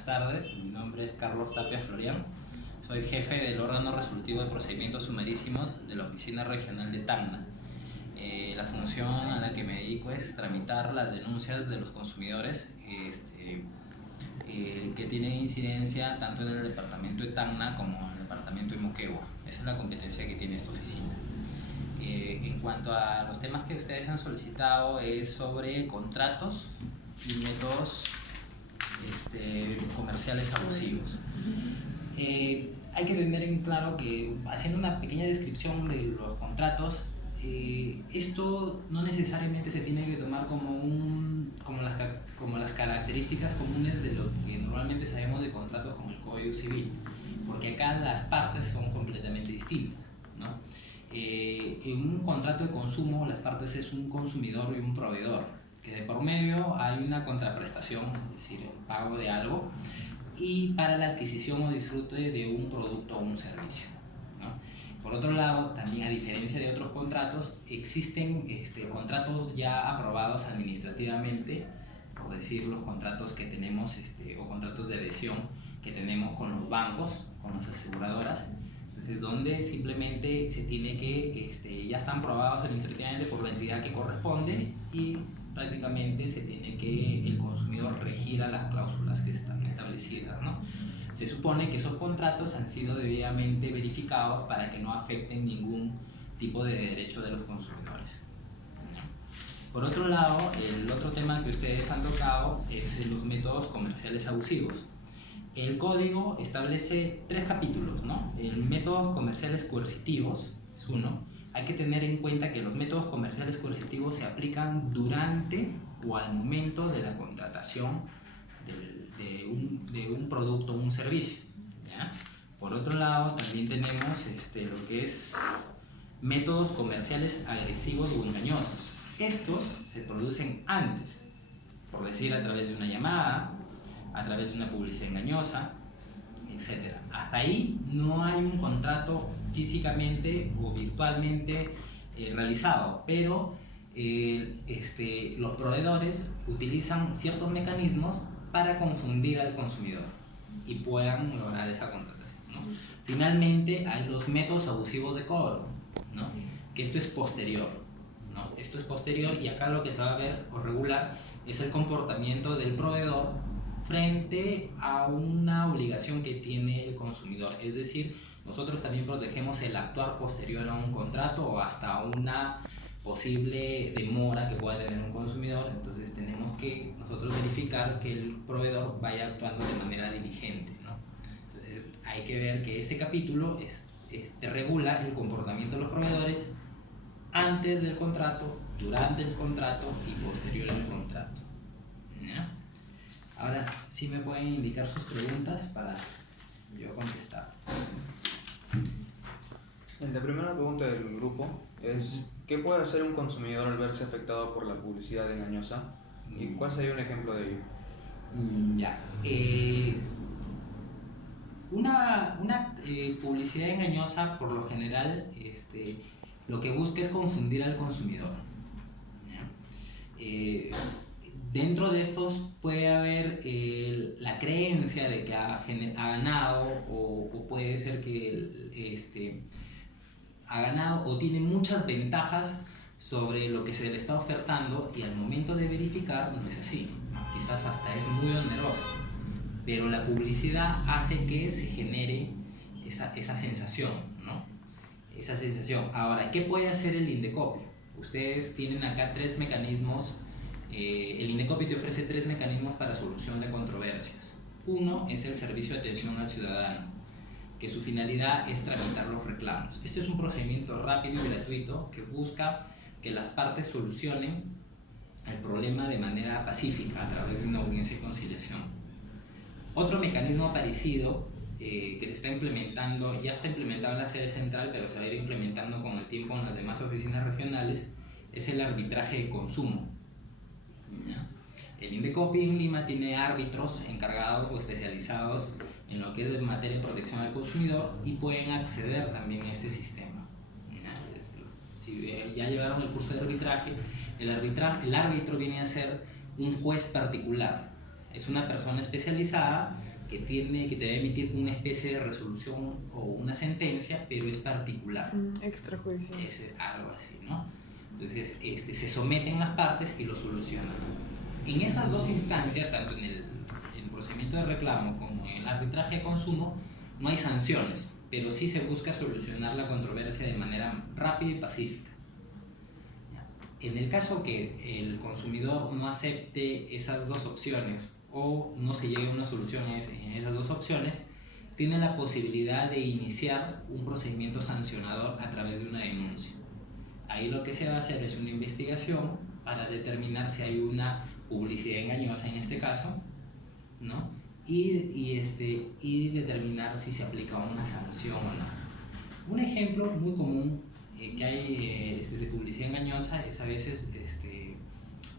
buenas tardes. Mi nombre es Carlos Tapia Florián. Soy jefe del órgano resolutivo de procedimientos sumarísimos de la Oficina Regional de Tacna. La función a la que me dedico es tramitar las denuncias de los consumidores que tienen incidencia tanto en el departamento de Tacna como en el departamento de Moquegua. Esa es la competencia que tiene esta oficina. En cuanto a los temas que ustedes han solicitado, es sobre contratos y métodos comerciales abusivos. Hay que tener en claro que, haciendo una pequeña descripción de los contratos, esto no necesariamente se tiene que tomar como las características comunes de lo que normalmente sabemos de contratos como el Código Civil, porque acá las partes son completamente distintas, ¿no? En un contrato de consumo, las partes es un consumidor y un proveedor, que de por medio hay una contraprestación, es decir, el pago de algo, y para la adquisición o disfrute de un producto o un servicio, ¿no? Por otro lado, también a diferencia de otros contratos, existen contratos ya aprobados administrativamente, por decir los contratos que tenemos o contratos de adhesión que tenemos con los bancos, con las aseguradoras. Entonces, donde simplemente se tiene que, ya están aprobados administrativamente por la entidad que corresponde y prácticamente se tiene que el consumidor regir a las cláusulas que están establecidas, ¿no? Se supone que esos contratos han sido debidamente verificados para que no afecten ningún tipo de derecho de los consumidores. Por otro lado, el otro tema que ustedes han tocado es los métodos comerciales abusivos. El código establece 3 capítulos, ¿no? El métodos comerciales coercitivos es uno. Hay que tener en cuenta que los métodos comerciales coercitivos se aplican durante o al momento de la contratación de un producto o un servicio, ¿ya? Por otro lado, también tenemos lo que es métodos comerciales agresivos o engañosos. Estos se producen antes, por decir, a través de una llamada, a través de una publicidad engañosa, etc. Hasta ahí no hay un contrato físicamente o virtualmente realizado, pero los proveedores utilizan ciertos mecanismos para confundir al consumidor y puedan lograr esa contratación, ¿no? Finalmente hay los métodos abusivos de cobro, ¿no? Que esto es posterior, ¿no? Esto es posterior, y acá lo que se va a ver o regular es el comportamiento del proveedor frente a una obligación que tiene el consumidor. Es decir, nosotros también protegemos el actuar posterior a un contrato o hasta una posible demora que pueda tener un consumidor. Entonces tenemos que nosotros verificar que el proveedor vaya actuando de manera diligente, ¿no? Entonces hay que ver que ese capítulo regula el comportamiento de los proveedores antes del contrato, durante el contrato y posterior al contrato, ¿ya? Ahora sí me pueden indicar sus preguntas para yo contestar. La primera pregunta del grupo es: ¿qué puede hacer un consumidor al verse afectado por la publicidad engañosa? ¿Y cuál sería un ejemplo de ello? Ya. Una publicidad engañosa, por lo general, lo que busca es confundir al consumidor, ¿ya? Dentro de estos puede haber la creencia de que ha ganado, o puede ser que ha ganado o tiene muchas ventajas sobre lo que se le está ofertando, y al momento de verificar no es así, ¿no? Quizás hasta es muy oneroso, pero la publicidad hace que se genere esa sensación, ¿no? Esa sensación. Ahora, ¿qué puede hacer el Indecopy? Ustedes tienen acá 3 mecanismos. El Indecopy te ofrece 3 mecanismos para solución de controversias. Uno es el servicio de atención al ciudadano, que su finalidad es tramitar los reclamos. Este es un procedimiento rápido y gratuito que busca que las partes solucionen el problema de manera pacífica a través de una audiencia de conciliación. Otro mecanismo parecido que se está implementando, ya está implementado en la sede central, pero se va a ir implementando con el tiempo en las demás oficinas regionales, es el arbitraje de consumo, ¿ya? El Indecopy en Lima tiene árbitros encargados o especializados en lo que es materia de protección al consumidor y pueden acceder también a ese sistema, ¿ya? Si ya llevaron el curso de arbitraje, el árbitro viene a ser un juez particular. Es una persona especializada que te va a emitir una especie de resolución o una sentencia, pero es particular. Extrajudicial. Es algo así, ¿no? Entonces, se someten las partes y lo solucionan, ¿no? En estas dos instancias, tanto en el procedimiento de reclamo como en el arbitraje de consumo, no hay sanciones, pero sí se busca solucionar la controversia de manera rápida y pacífica. En el caso que el consumidor no acepte esas dos opciones o no se llegue a una solución en esas dos opciones, tiene la posibilidad de iniciar un procedimiento sancionador a través de una denuncia. Ahí lo que se va a hacer es una investigación para determinar si hay una publicidad engañosa en este caso, ¿no? Y determinar si se aplica una sanción o no. Un ejemplo muy común que hay de publicidad engañosa es a veces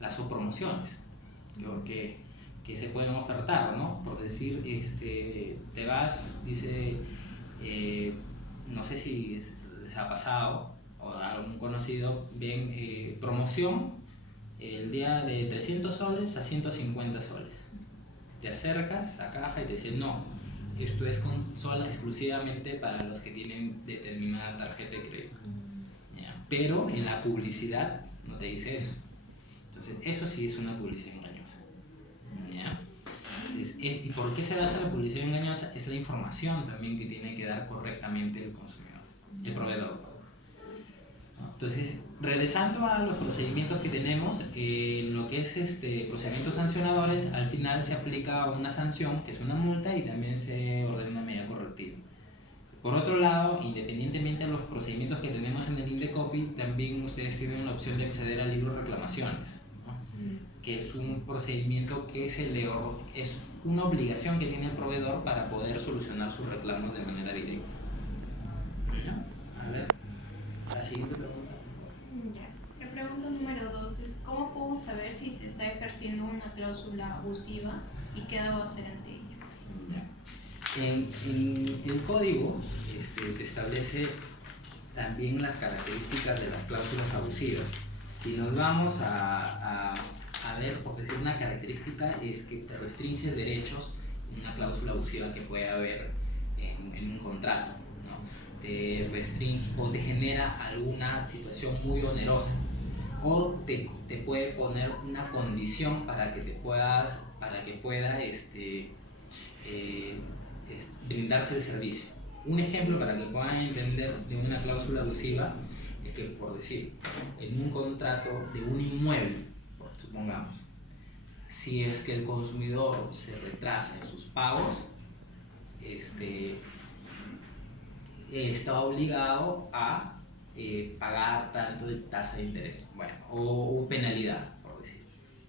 las promociones que se pueden ofertar, ¿no? Por decir, te vas, dice, no sé si les ha pasado o a algún conocido, ven promoción el día de 300 soles a 150 soles. Te acercas a caja y te dicen, no, esto es sola exclusivamente para los que tienen determinada tarjeta de crédito. ¿Ya? Pero en la publicidad no te dice eso. Entonces, eso sí es una publicidad engañosa. ¿Ya? ¿Y por qué se basa la publicidad engañosa? Es la información también que tiene que dar correctamente el consumidor, el proveedor. Entonces, regresando a los procedimientos que tenemos, en lo que es procedimientos sancionadores, al final se aplica una sanción, que es una multa, y también se ordena una medida correctiva. Por otro lado, independientemente de los procedimientos que tenemos en el Indecopi, también ustedes tienen la opción de acceder al libro de reclamaciones, ¿no? Que es un procedimiento que es una obligación que tiene el proveedor para poder solucionar sus reclamos de manera directa. ¿No? A ver, la siguiente pregunta. Ya. La pregunta número 2 es: ¿cómo puedo saber si se está ejerciendo una cláusula abusiva y qué debo hacer ante ella? Ya. En el código te establece también las características de las cláusulas abusivas. Si nos vamos a ver, por decir, una característica es que te restringes derechos en una cláusula abusiva que puede haber en un contrato, ¿no? Te restringe o te genera alguna situación muy onerosa, o te puede poner una condición para que pueda brindarse el servicio. Un ejemplo para que puedan entender de una cláusula abusiva es que, por decir, en un contrato de un inmueble, supongamos, si es que el consumidor se retrasa en sus pagos, está obligado a pagar tanto de tasa de interés, bueno, o penalidad, por decir.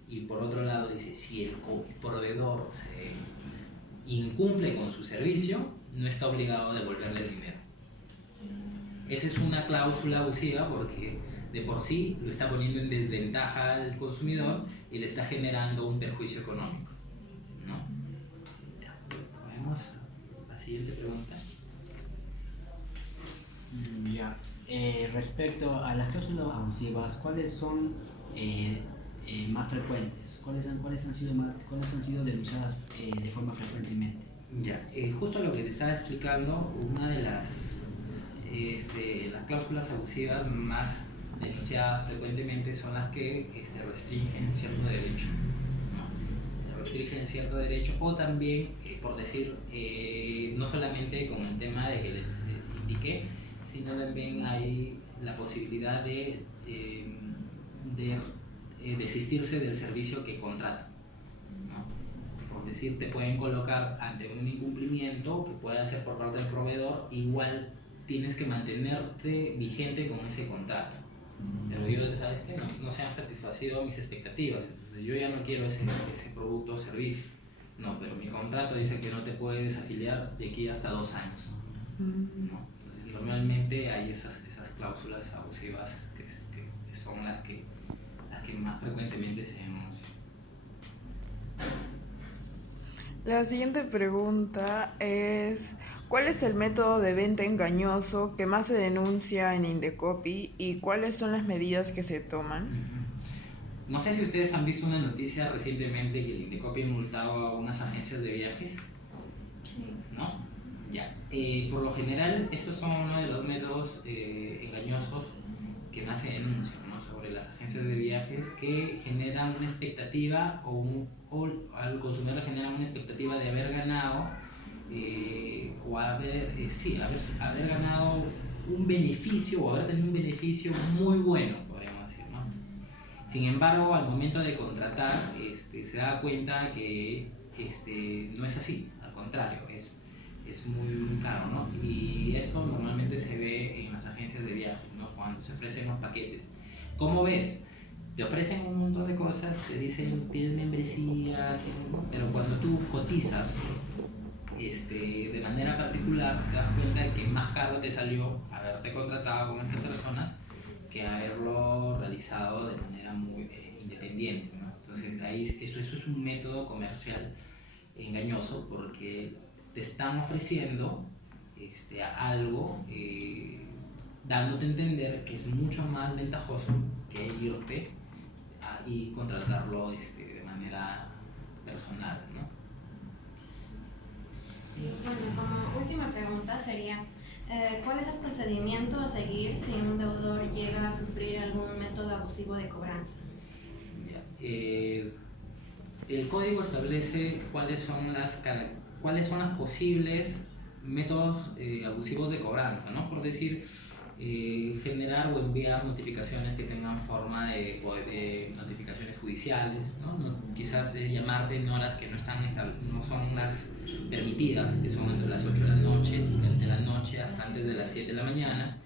Y por otro lado dice, si el proveedor se incumple con su servicio, no está obligado a devolverle el dinero. Esa es una cláusula abusiva porque de por sí lo está poniendo en desventaja al consumidor y le está generando un perjuicio económico, ¿no? Ya, vamos a la siguiente pregunta. Ya. Respecto a las cláusulas abusivas, ¿cuáles son más frecuentes? ¿Cuáles han sido denunciadas de forma frecuentemente? Ya, justo lo que te estaba explicando, una de las cláusulas abusivas más denunciadas frecuentemente son las que restringen cierto derecho, ¿no? Restringen cierto derecho, o también, por decir, no solamente con el tema de que les indiqué, sino también hay la posibilidad de desistirse del servicio que contratan, ¿no? Por decir, te pueden colocar ante un incumplimiento que pueda ser por parte del proveedor, igual tienes que mantenerte vigente con ese contrato. Pero yo, ¿sabes qué? No se han satisfacido mis expectativas, entonces yo ya no quiero ese producto o servicio. No, pero mi contrato dice que no te puedes afiliar de aquí hasta 2 años, ¿no? Entonces, normalmente hay esas cláusulas abusivas que son las que más frecuentemente se denuncian. La siguiente pregunta es: ¿cuál es el método de venta engañoso que más se denuncia en Indecopi y cuáles son las medidas que se toman? No sé si ustedes han visto una noticia recientemente que el Indecopi ha multado a unas agencias de viajes Sí. ¿no? Ya. Por lo general, estos son uno de los métodos engañosos que más se denuncian, ¿no? Sobre las agencias de viajes que generan una expectativa o al consumidor le generan una expectativa de haber ganado o haber ganado un beneficio o haber tenido un beneficio muy bueno, podríamos decir, ¿no? Sin embargo, al momento de contratar, se da cuenta que no es así, al contrario, es muy caro, ¿no? Y esto normalmente se ve en las agencias de viajes, ¿no? Cuando se ofrecen los paquetes. ¿Cómo ves? Te ofrecen un montón de cosas, te dicen tienes membresías, pero cuando tú cotizas de manera particular, te das cuenta de que más caro te salió haberte contratado con esas personas que haberlo realizado de manera muy independiente, ¿no? Entonces, ahí eso es un método comercial engañoso porque te están ofreciendo algo dándote a entender que es mucho más ventajoso que irte y contratarlo de manera personal, ¿no? Y bueno, como última pregunta sería, ¿cuál es el procedimiento a seguir si un deudor llega a sufrir algún método abusivo de cobranza? Ya. El código establece cuáles son las posibles métodos abusivos de cobranza, ¿no? Por decir, generar o enviar notificaciones que tengan forma de notificaciones judiciales, ¿no? Quizás llamarte en horas que no son las permitidas, que son entre las 8 de la noche, durante la noche hasta antes de las 7 de la mañana,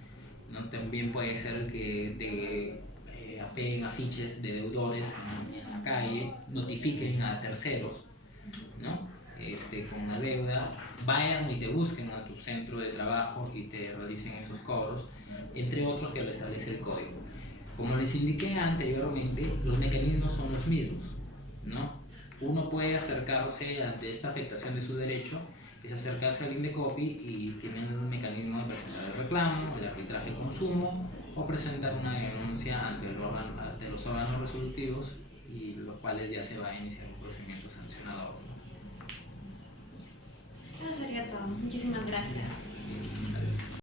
¿no? También puede ser que te apeguen afiches de deudores en la calle, notifiquen a terceros, ¿no? Con la deuda, vayan y te busquen a tu centro de trabajo y te realicen esos cobros, entre otros que lo establece el código. Como les indiqué anteriormente, los mecanismos son los mismos, ¿no? Uno puede acercarse ante esta afectación de su derecho, es acercarse al Indecopi y tienen un mecanismo de presentar el reclamo, el arbitraje de consumo o presentar una denuncia ante los órganos resolutivos y los cuales ya se va a iniciar un procedimiento sancionador, ¿no? Eso sería todo. Muchísimas gracias.